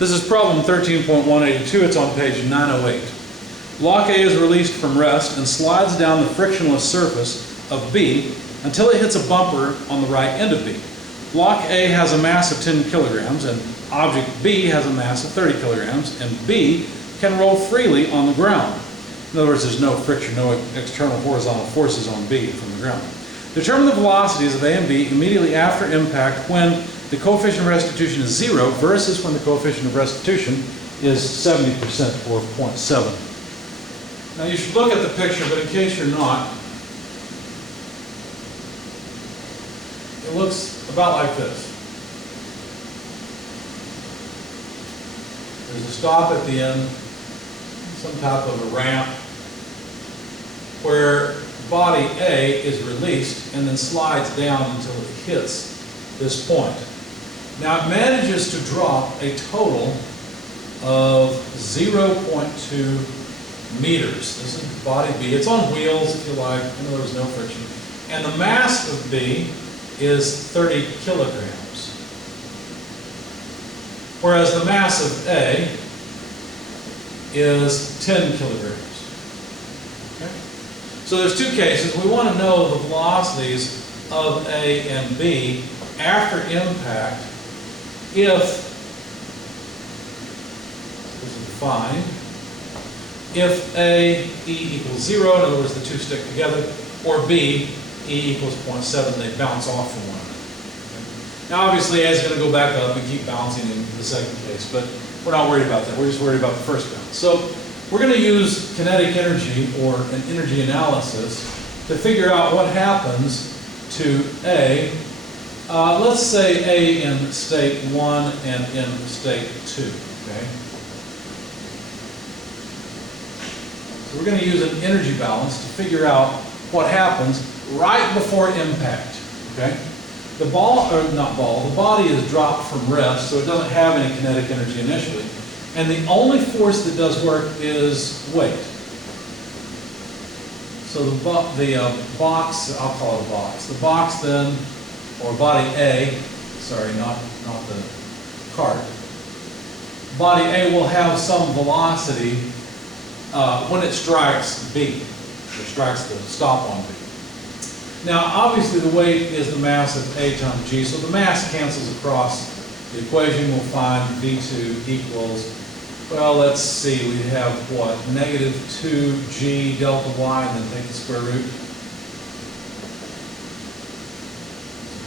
This is problem 13.182. It's on page 908. Block A is released from rest and slides down the frictionless surface of B until it hits a bumper on the right end of B. Block A has a mass of 10 kilograms and object B has a mass of 30 kilograms, and B can roll freely on the ground. In other words, there's no friction, no external horizontal forces on B from the ground. Determine the velocities of A and B immediately after impact when the coefficient of restitution is 0 versus when the coefficient of restitution is 70% or 0.7. Now you should look at the picture, but in case you're not, it looks about like this. There's a stop at the end, some type of a ramp, where body A is released and then slides down until it hits this point. Now it manages to drop a total of 0.2 meters. This is body B. It's on wheels, if you like. I know there was no friction. And the mass of B is 30 kilograms. Whereas the mass of A is 10 kilograms. Okay? So there's two cases. We want to know the velocities of A and B after impact if, this is defined, if A, E equals 0, in other words, the two stick together, or B, E equals 0.7, they bounce off from one another. Okay? Now obviously A is going to go back up and keep bouncing in the second case, but we're not worried about that. We're just worried about the first bounce. So we're going to use kinetic energy or an energy analysis to figure out what happens to A. Let's say A in state 1 and in state 2. Okay? So we're going to use an energy balance to figure out what happens right before impact. Okay? The body is dropped from rest, so it doesn't have any kinetic energy initially. And the only force that does work is weight. So the box, I'll call it a box. The box then, or body A, sorry, not the cart. Body A will have some velocity when it strikes B, or strikes the stop on B. Now, obviously, the weight is the mass of A times G, so the mass cancels across the equation. We'll find V2 equals, well, let's see, we have what? Negative 2G delta Y, and then take the square root.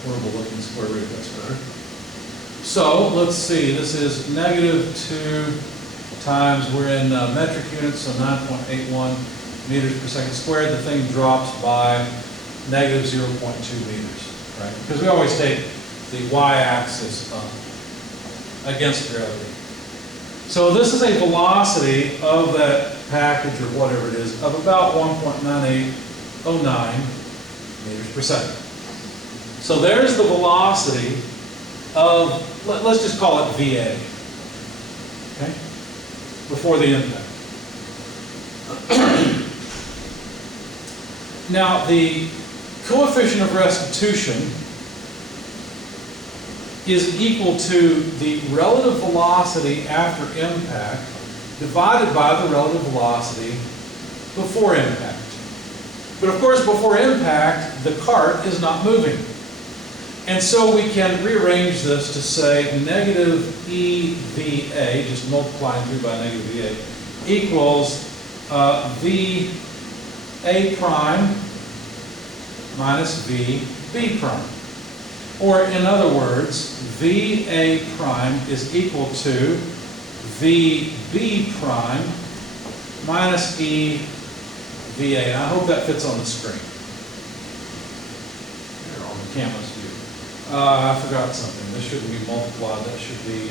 Horrible looking square root, that's better. So, let's see, this is negative 2 times, we're in metric units, so 9.81 meters per second squared. The thing drops by negative 0.2 meters, right? Because we always take the y-axis against gravity. So this is a velocity of that package, or whatever it is, of about 1.9809 meters per second. So there's the velocity of, let's just call it VA, okay? Before the impact. Now, the coefficient of restitution is equal to the relative velocity after impact divided by the relative velocity before impact. But of course, before impact, the cart is not moving. And so we can rearrange this to say negative EVA, just multiplying through by negative VA, equals VA prime minus VB prime. Or in other words, VA prime is equal to VB prime minus EVA. And I hope that fits on the screen. Here on the camera's view. I forgot something. This shouldn't be multiplied. That should be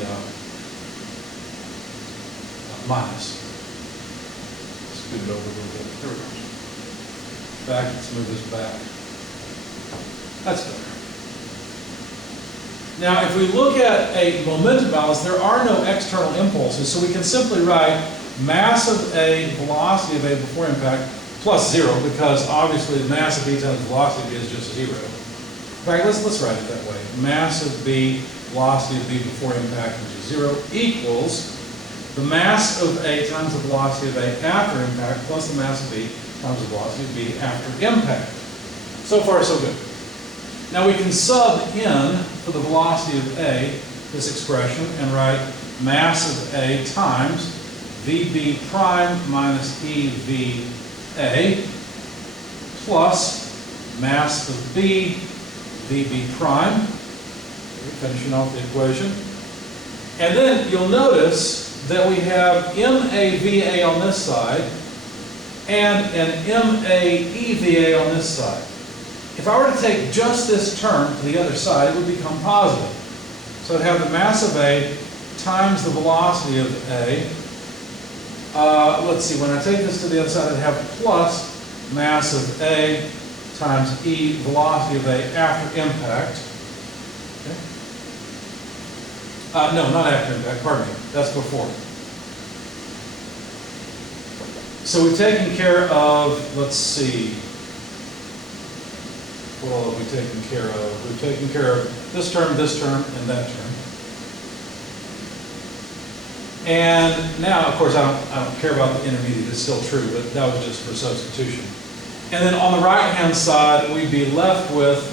minus. Scoot it over a little bit. Here we go. Back, let's move this back. That's better. Now, if we look at a momentum balance, there are no external impulses, so we can simply write mass of A, velocity of A before impact, plus 0, because obviously the mass of B times velocity of B is just 0. In fact, let's write it that way. Mass of B velocity of B before impact, which is 0, equals the mass of A times the velocity of A after impact plus the mass of B times the velocity of B after impact. So far, so good. Now we can sub in for the velocity of A this expression and write mass of A times VB prime minus EVA plus mass of B VB prime. Finishing off the equation. And then you'll notice that we have MAVA on this side and an MAEVA on this side. If I were to take just this term to the other side, it would become positive. So I'd have the mass of A times the velocity of A. Let's see, when I take this to the other side, I'd have plus mass of A times E, velocity of A after impact. No, not after impact, pardon me, that's before. So we've taken care of, let's see, what all have we taken care of? We've taken care of this term, and that term. And now, of course, I don't care about the intermediate, it's still true, but that was just for substitution. And then on the right-hand side, we'd be left with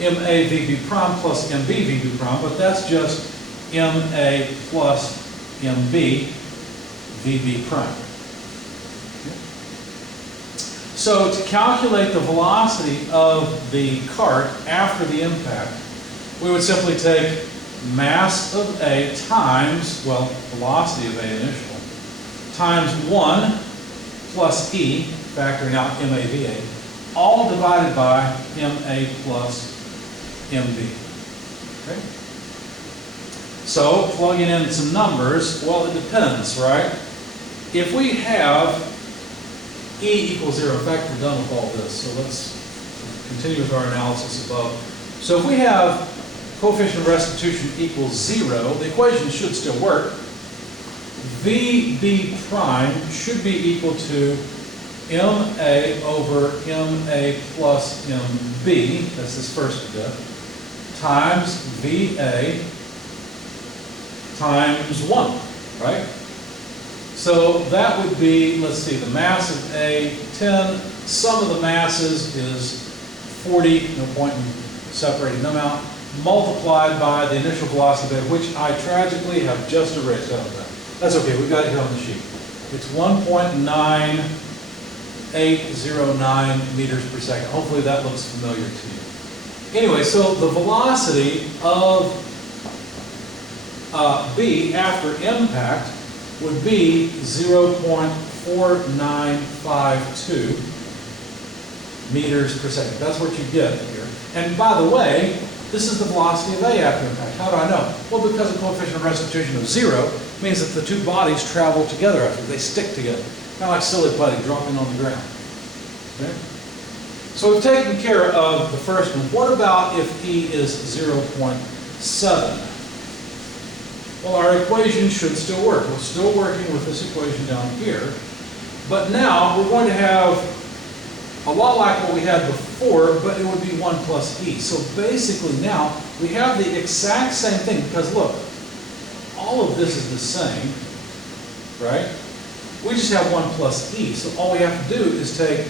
MAVB prime plus MBVB prime, but that's just MA plus MB VB prime. So to calculate the velocity of the cart after the impact, we would simply take mass of A times, well, velocity of A initial, times 1 plus E, factoring out MAVA, all divided by MA plus MB. Okay? So, plugging in some numbers, well, it depends, right? If we have E equals 0, in fact, we're done with all this, so let's continue with our analysis above. So if we have coefficient of restitution equals 0, the equation should still work. VB prime should be equal to MA over MA plus MB, that's this first bit, times VA times 1, right? So that would be, let's see, the mass of A, 10, sum of the masses is 40, no point in separating them out, multiplied by the initial velocity of A, which I tragically have just erased out of that. That's okay, we've got it here on the sheet. It's 1.9809 meters per second. Hopefully that looks familiar to you. Anyway, so the velocity of B after impact would be 0.4952 meters per second. That's what you get here. And by the way, this is the velocity of A after impact. How do I know? Well, because the coefficient of restitution of 0 means that the two bodies travel together after. They stick together. Kind of like silly putty dropping on the ground. Okay? So we've taken care of the first one. What about if E is 0.7? Well, our equation should still work. We're still working with this equation down here. But now we're going to have a lot like what we had before, but it would be 1 plus E. So basically now we have the exact same thing because look, all of this is the same, right? We just have 1 plus E. So all we have to do is take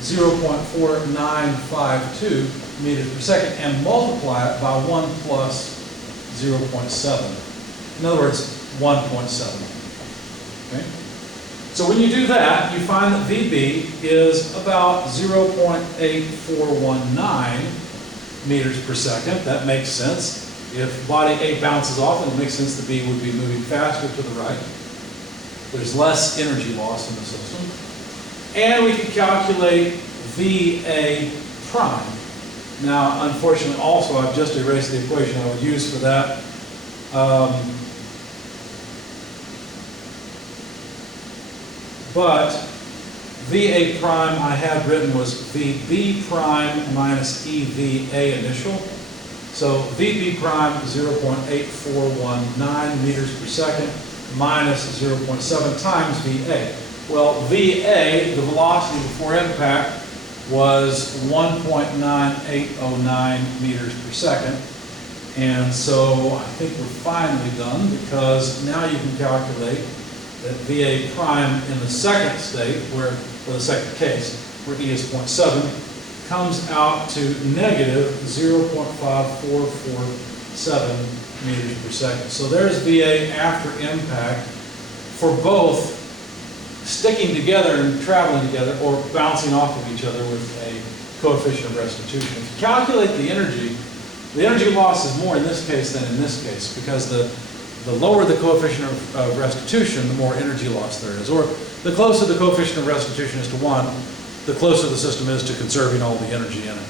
0.4952 meters per second and multiply it by 1 plus 0.7. In other words, 1.7. Okay? So when you do that, you find that VB is about 0.8419 meters per second. That makes sense. If body A bounces off, then it makes sense that B would be moving faster to the right. There's less energy loss in the system. And we can calculate VA prime. Now, unfortunately, also, I've just erased the equation I would use for that. But VA prime I had written was VB prime minus EVA initial. So VB prime 0.8419 meters per second minus 0.7 times VA. Well, VA, the velocity before impact, was 1.9809 meters per second. And so I think we're finally done, because now you can calculate that VA prime in the second state, or the second case, where E is 0.7, comes out to negative 0.5447 meters per second. So there's VA after impact for both sticking together and traveling together, or bouncing off of each other with a coefficient of restitution. If you calculate the energy loss is more in this case than in this case, because the lower the coefficient of restitution, the more energy loss there is. Or the closer the coefficient of restitution is to 1, the closer the system is to conserving all the energy in it.